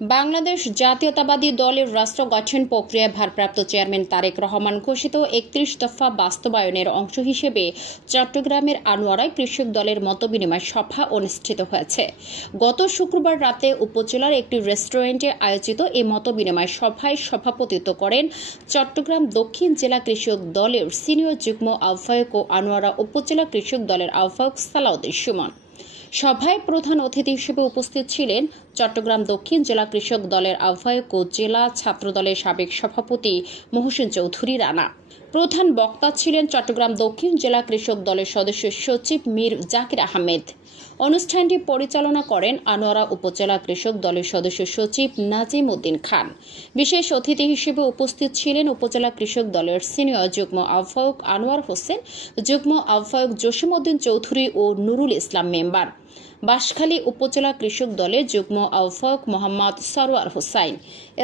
বাংলাদেশ জাতীয়তাবাদী দলের রাষ্ট্র গঠন প্রক্রিয়ায় ভারপ্রাপ্ত চেয়ারম্যান তারেক রহমান ঘোষিত ৩১ দফা বাস্তবায়নের অংশ হিসেবে চট্টগ্রামের আনোয়ারায় কৃষক দলের মতবিনিময় সভা অনুষ্ঠিত হয়েছে। গত শুক্রবার রাতে উপজেলার একটি রেস্টুরেন্টে আয়োজিত এই মতবিনিময় সভায় সভাপতিত্ব করেন চট্টগ্রাম দক্ষিণ জেলা কৃষক দলের সিনিয়র যুগ্ম আহ্বায়ক ও আনোয়ারা উপজেলা কৃষক দলের আহ্বায়ক সালাউদ্দিন সুমন। সভায় প্রধান অতিথি হিসেবে উপস্থিত ছিলেন চট্টগ্রাম দক্ষিণ জেলা কৃষক দলের আহ্বায়ক ও জেলা ছাত্রদলের সাবেক সভাপতি মহসিন চৌধুরী রানা। প্রধান বক্তা ছিলেন চট্টগ্রাম দক্ষিণ জেলা কৃষক দলের সদস্য সচিব মীর জাকির আহমেদ। অনুষ্ঠানটি পরিচালনা করেন আনোয়ারা উপজেলা কৃষক দলের সদস্য সচিব নাজিম উদ্দিন খান। বিশেষ অতিথি হিসেবে উপস্থিত ছিলেন উপজেলা কৃষক দলের সিনিয়র যুগ্ম আহ্বায়ক আনোয়ার হোসেন, যুগ্ম আহ্বায়ক জসিম উদ্দিন চৌধুরী ও নুরুল ইসলাম মেম্বার, বাঁশখালী উপজেলা কৃষক দলের যুগ্ম আহ্বায়ক মোহাম্মদ সরওয়ার হোসাইন।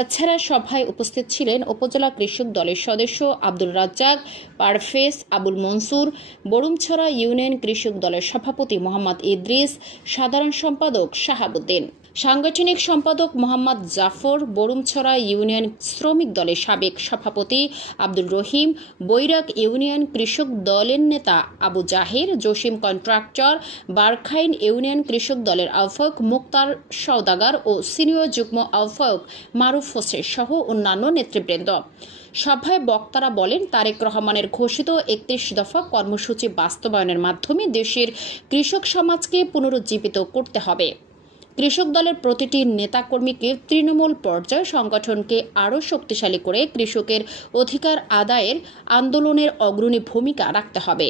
এছাড়া সভায় উপস্থিত ছিলেন উপজেলা কৃষক দলের সদস্য আব্দুল রাজ্জাক, পারভেজ, আবুল মনসুর, বরুমছড়া ইউনিয়ন কৃষক দলের সভাপতি মোহাম্মদ ইদ্রিস, সাধারণ সম্পাদক শাহাবুদ্দিন, সাংগঠনিক সম্পাদক মোহাম্মদ জাফর, বরুমছড়া ইউনিয়ন শ্রমিক দলের সাবেক সভাপতি আব্দুল রহিম, বৈরাগ ইউনিয়ন কৃষক দলের নেতা আবু জাহির, জসিম কন্ট্রাক্টর, বারখাইন ইউনিয়ন কৃষক দলের আহ্বায়ক মুক্তার সওদাগর ও সিনিয়র যুগ্ম আহ্বায়ক মারুফ হোসেন সহ অন্যান্য নেতৃবৃন্দ। সভায় বক্তারা বলেন, তারেক রহমানের ঘোষিত ৩১ দফা কর্মসূচি বাস্তবায়নের মাধ্যমে দেশের কৃষক সমাজকে পুনরুজ্জীবিত করতে হবে। কৃষক দলের প্রতিটি নেতাকর্মীকে তৃণমূল পর্যায়ে সংগঠনকে আরও শক্তিশালী করে কৃষকের অধিকার আদায়ের আন্দোলনের অগ্রণী ভূমিকা রাখতে হবে।